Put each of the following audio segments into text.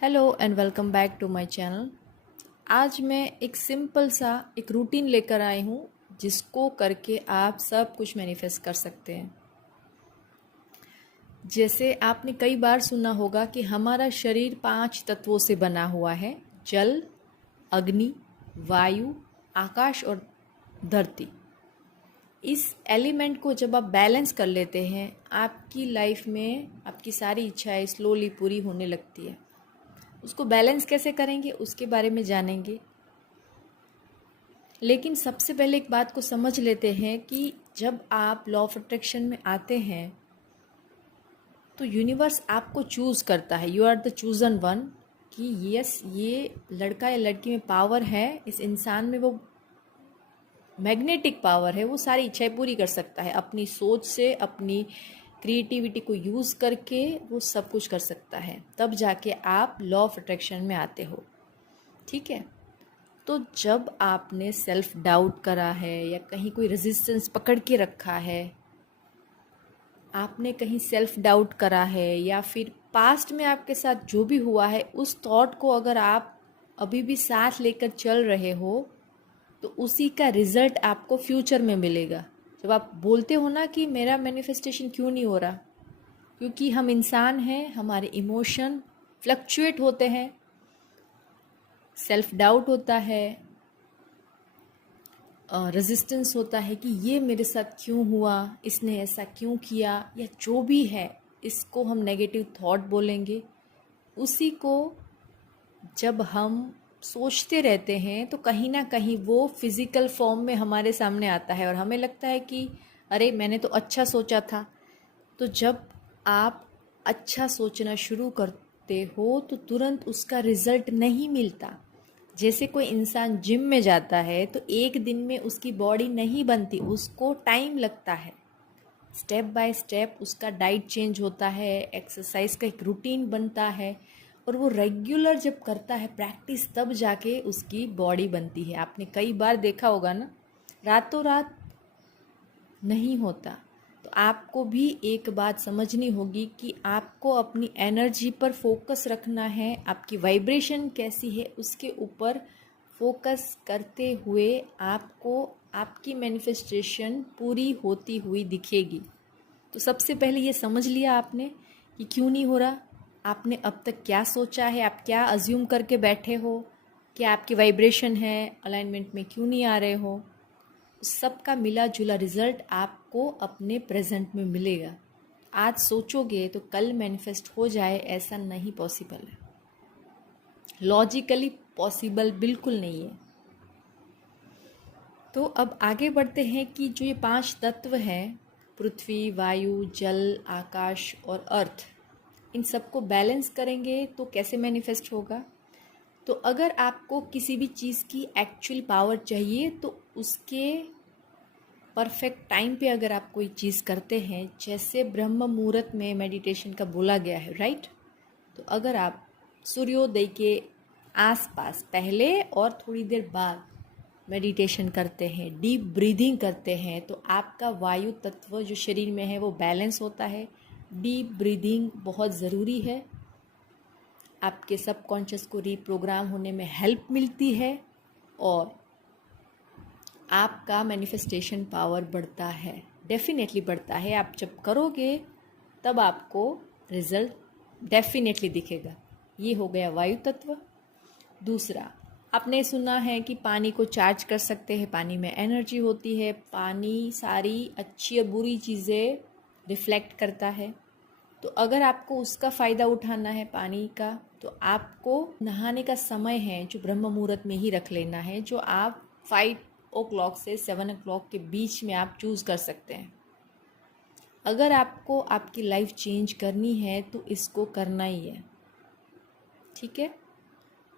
Hello and welcome back to my channel. आज मैं एक सिंपल सा एक रूटीन लेकर आई हूँ जिसको करके आप सब कुछ मैनिफेस्ट कर सकते हैं। जैसे आपने कई बार सुना होगा कि हमारा शरीर 5 तत्वों से बना हुआ है: जल, अग्नि, वायु, आकाश और धरती। इस एलिमेंट को जब आप बैलेंस कर लेते हैं, आपकी लाइफ में आपकी सारी इच्छाएं स्लोली पूरी होने लगती है। उसको बैलेंस कैसे करेंगे उसके बारे में जानेंगे, लेकिन सबसे पहले एक बात को समझ लेते हैं कि जब आप लॉ ऑफ अट्रैक्शन में आते हैं तो यूनिवर्स आपको चूज़ करता है। You are the chosen one कि यस, ये लड़का या लड़की में पावर है, इस इंसान में वो मैग्नेटिक पावर है, वो सारी इच्छाएं पूरी कर सकता है। अपनी सोच से, अपनी क्रिएटिविटी को यूज़ करके वो सब कुछ कर सकता है। तब जाके आप लॉ ऑफ अट्रैक्शन में आते हो। ठीक है, तो जब आपने सेल्फ डाउट करा है या कहीं कोई रेजिस्टेंस पकड़ के रखा है, आपने कहीं सेल्फ डाउट करा है या फिर पास्ट में आपके साथ जो भी हुआ है उस थॉट को अगर आप अभी भी साथ लेकर चल रहे हो तो उसी का रिजल्ट आपको फ्यूचर में मिलेगा। जब आप बोलते हो ना कि मेरा मैनिफेस्टेशन क्यों नहीं हो रहा, क्योंकि हम इंसान हैं, हमारे इमोशन फ्लक्चुएट होते हैं, सेल्फ डाउट होता है, रेजिस्टेंस होता है कि ये मेरे साथ क्यों हुआ, इसने ऐसा क्यों किया, या जो भी है इसको हम नेगेटिव थॉट बोलेंगे। उसी को जब हम सोचते रहते हैं तो कहीं ना कहीं वो फिज़िकल फॉर्म में हमारे सामने आता है और हमें लगता है कि अरे मैंने तो अच्छा सोचा था। तो जब आप अच्छा सोचना शुरू करते हो तो तुरंत उसका रिज़ल्ट नहीं मिलता। जैसे कोई इंसान जिम में जाता है तो एक दिन में उसकी बॉडी नहीं बनती, उसको टाइम लगता है। स्टेप बाय स्टेप उसका डाइट चेंज होता है, एक्सरसाइज का एक रूटीन बनता है और वो रेगुलर जब करता है प्रैक्टिस, तब जाके उसकी बॉडी बनती है। आपने कई बार देखा होगा ना, रातों रात नहीं होता। तो आपको भी एक बात समझनी होगी कि आपको अपनी एनर्जी पर फोकस रखना है, आपकी वाइब्रेशन कैसी है उसके ऊपर फोकस करते हुए आपको आपकी मैनिफेस्टेशन पूरी होती हुई दिखेगी। तो सबसे पहले ये समझ लिया आपने कि क्यों नहीं हो रहा, आपने अब तक क्या सोचा है, आप क्या अज्यूम करके बैठे हो, क्या आपकी वाइब्रेशन है, अलाइनमेंट में क्यों नहीं आ रहे हो। सबका मिला जुला रिजल्ट आपको अपने प्रेजेंट में मिलेगा। आज सोचोगे तो कल मैनिफेस्ट हो जाए, ऐसा नहीं पॉसिबल है, लॉजिकली पॉसिबल बिल्कुल नहीं है। तो अब आगे बढ़ते हैं कि जो ये 5 तत्व हैं, पृथ्वी, वायु, जल, आकाश और अर्थ, इन सबको बैलेंस करेंगे तो कैसे मैनिफेस्ट होगा। तो अगर आपको किसी भी चीज़ की एक्चुअल पावर चाहिए तो उसके परफेक्ट टाइम पे अगर आप कोई चीज़ करते हैं, जैसे ब्रह्म मुहूर्त में मेडिटेशन का बोला गया है, राइट। तो अगर आप सूर्योदय के आसपास पहले और थोड़ी देर बाद मेडिटेशन करते हैं, डीप ब्रीदिंग करते हैं, तो आपका वायु तत्व जो शरीर में है वो बैलेंस होता है। डीप ब्रीदिंग बहुत ज़रूरी है, आपके सबकॉन्शियस को रीप्रोग्राम होने में हेल्प मिलती है और आपका मैनिफेस्टेशन पावर बढ़ता है, डेफिनेटली बढ़ता है। आप जब करोगे तब आपको रिजल्ट डेफिनेटली दिखेगा। ये हो गया वायु तत्व। दूसरा, आपने सुना है कि पानी को चार्ज कर सकते हैं, पानी में एनर्जी होती है, पानी सारी अच्छी और बुरी चीज़ें रिफ्लेक्ट करता है। तो अगर आपको उसका फ़ायदा उठाना है पानी का, तो आपको नहाने का समय है जो ब्रह्म मुहूर्त में ही रख लेना है, जो आप 5 o'clock से 7 o'clock के बीच में आप चूज़ कर सकते हैं। अगर आपको आपकी लाइफ चेंज करनी है तो इसको करना ही है। ठीक है।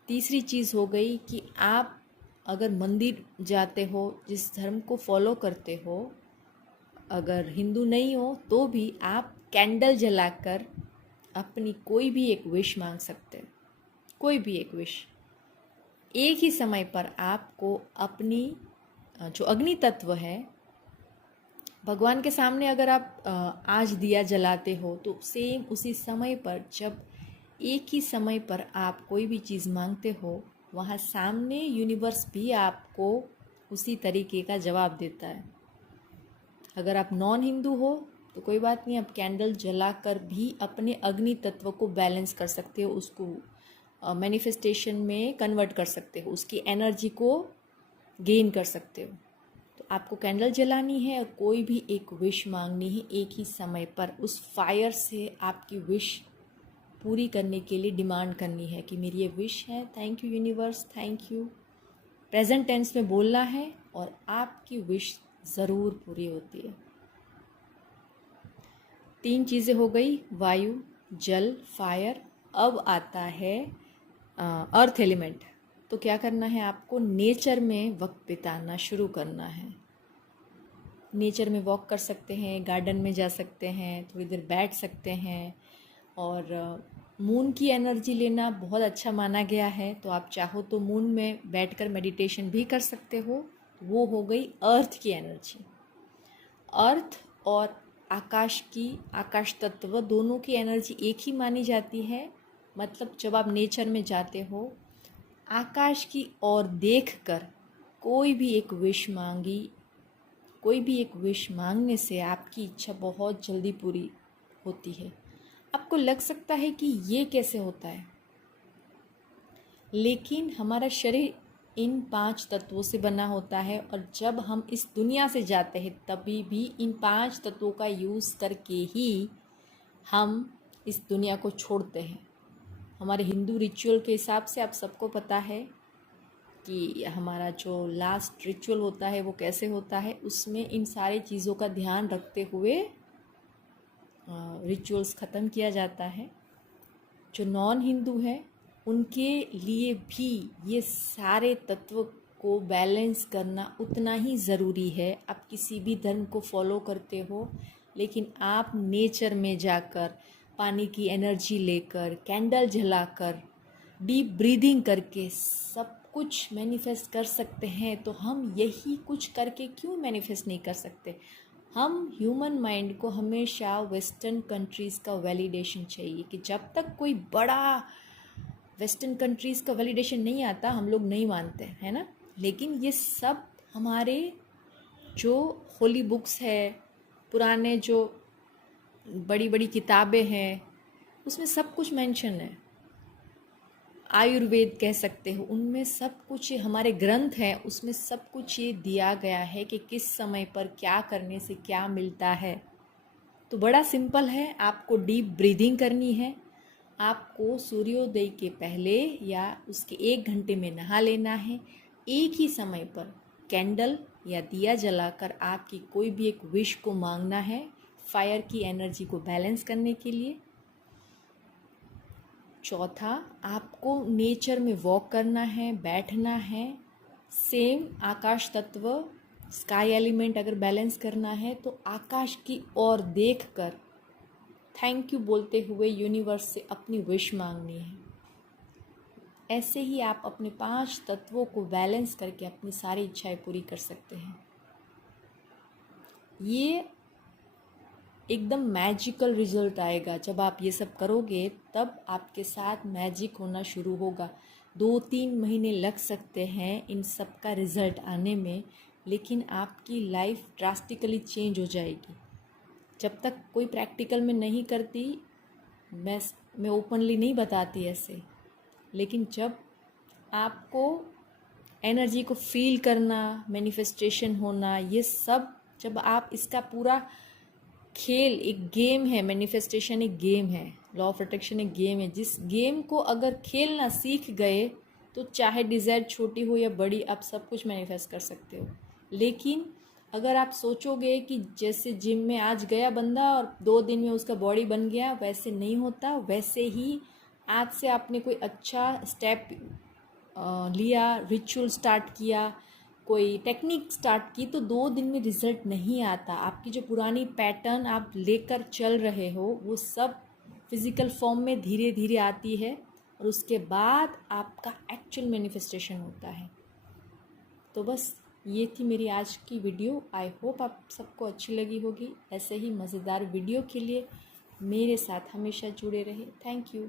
तीसरी चीज़ हो गई कि आप अगर मंदिर जाते हो, जिस धर्म को फॉलो करते हो, अगर हिंदू नहीं हो तो भी आप कैंडल जलाकर अपनी कोई भी एक विश मांग सकते हैं। कोई भी एक विश। एक ही समय पर आपको अपनी जो अग्नि तत्व है, भगवान के सामने अगर आप आज दिया जलाते हो तो सेम उसी समय पर जब एक ही समय पर आप कोई भी चीज़ मांगते हो, वहाँ सामने यूनिवर्स भी आपको उसी तरीके का जवाब देता है। अगर आप नॉन हिंदू हो तो कोई बात नहीं, आप कैंडल जलाकर भी अपने अग्नि तत्व को बैलेंस कर सकते हो, उसको मैनिफेस्टेशन में कन्वर्ट कर सकते हो, उसकी एनर्जी को गेन कर सकते हो। तो आपको कैंडल जलानी है और कोई भी एक विश मांगनी है एक ही समय पर। उस फायर से आपकी विश पूरी करने के लिए डिमांड करनी है कि मेरी ये विश है, thank you universe, thank you. Present tense में बोलना है और आपकी विश ज़रूर पूरी होती है। 3 चीज़ें हो गई, वायु, जल, फायर। अब आता है अर्थ एलिमेंट। तो क्या करना है, आपको नेचर में वक्त बिताना शुरू करना है। नेचर में वॉक कर सकते हैं, गार्डन में जा सकते हैं, थोड़ी देर बैठ सकते हैं। और मून की एनर्जी लेना बहुत अच्छा माना गया है, तो आप चाहो तो मून में बैठकर मेडिटेशन भी कर सकते हो। वो हो गई अर्थ की एनर्जी। अर्थ और आकाश तत्व दोनों की एनर्जी एक ही मानी जाती है। मतलब जब आप नेचर में जाते हो, आकाश की ओर देखकर कोई भी एक विश मांगने से आपकी इच्छा बहुत जल्दी पूरी होती है। आपको लग सकता है कि ये कैसे होता है, लेकिन हमारा शरीर इन 5 तत्वों से बना होता है और जब हम इस दुनिया से जाते हैं तभी भी इन 5 तत्वों का यूज़ करके ही हम इस दुनिया को छोड़ते हैं। हमारे हिंदू रिचुअल के हिसाब से आप सबको पता है कि हमारा जो लास्ट रिचुअल होता है वो कैसे होता है। उसमें इन सारी चीज़ों का ध्यान रखते हुए रिचुअल्स ख़त्म किया जाता है। जो नॉन हिंदू है उनके लिए भी ये सारे तत्व को बैलेंस करना उतना ही ज़रूरी है। आप किसी भी धर्म को फॉलो करते हो, लेकिन आप नेचर में जाकर पानी की एनर्जी लेकर, कैंडल जलाकर, डीप ब्रीदिंग करके सब कुछ मैनिफेस्ट कर सकते हैं। तो हम यही कुछ करके क्यों मैनिफेस्ट नहीं कर सकते? हम ह्यूमन माइंड को हमेशा वेस्टर्न कंट्रीज़ का वैलिडेशन चाहिए कि जब तक कोई बड़ा वेस्टर्न कंट्रीज़ का वैलिडेशन नहीं आता हम लोग नहीं मानते, है ना। लेकिन ये सब हमारे जो होली बुक्स है, पुराने जो बड़ी बड़ी किताबें हैं, उसमें सब कुछ मेंशन है। आयुर्वेद कह सकते हो, उनमें सब कुछ, हमारे ग्रंथ हैं उसमें सब कुछ ये दिया गया है कि किस समय पर क्या करने से क्या मिलता है। तो बड़ा सिंपल है, आपको डीप ब्रीदिंग करनी है। आपको सूर्योदय के पहले या उसके 1 घंटे में नहा लेना है। एक ही समय पर कैंडल या दिया जलाकर आपकी कोई भी एक विश को मांगना है, फायर की एनर्जी को बैलेंस करने के लिए। चौथा, आपको नेचर में वॉक करना है, बैठना है। सेम आकाश तत्व, स्काई एलिमेंट अगर बैलेंस करना है तो आकाश की ओर देखकर थैंक यू बोलते हुए यूनिवर्स से अपनी विश मांगनी है। ऐसे ही आप अपने 5 तत्वों को बैलेंस करके अपनी सारी इच्छाएं पूरी कर सकते हैं। ये एकदम मैजिकल रिजल्ट आएगा जब आप ये सब करोगे, तब आपके साथ मैजिक होना शुरू होगा। 2-3 महीने लग सकते हैं इन सब का रिजल्ट आने में, लेकिन आपकी लाइफ ड्रास्टिकली चेंज हो जाएगी। जब तक कोई प्रैक्टिकल में नहीं करती, मैं ओपनली नहीं बताती ऐसे, लेकिन जब आपको एनर्जी को फील करना, मैनिफेस्टेशन होना, ये सब जब आप इसका पूरा खेल, एक गेम है, मैनिफेस्टेशन एक गेम है, लॉ ऑफ अट्रैक्शन एक गेम है। जिस गेम को अगर खेलना सीख गए तो चाहे डिज़ायर छोटी हो या बड़ी, आप सब कुछ मैनिफेस्ट कर सकते हो। लेकिन अगर आप सोचोगे कि जैसे जिम में आज गया बंदा और 2 दिन में उसका बॉडी बन गया, वैसे नहीं होता। वैसे ही आज से आपने कोई अच्छा स्टेप लिया, रिचुअल स्टार्ट किया, कोई टेक्निक स्टार्ट की, तो 2 दिन में रिजल्ट नहीं आता। आपकी जो पुरानी पैटर्न आप लेकर चल रहे हो वो सब फिज़िकल फॉर्म में धीरे धीरे आती है और उसके बाद आपका एक्चुअल मैनिफेस्टेशन होता है। तो बस ये थी मेरी आज की वीडियो। आई होप आप सबको अच्छी लगी होगी। ऐसे ही मज़ेदार वीडियो के लिए मेरे साथ हमेशा जुड़े रहे। Thank you.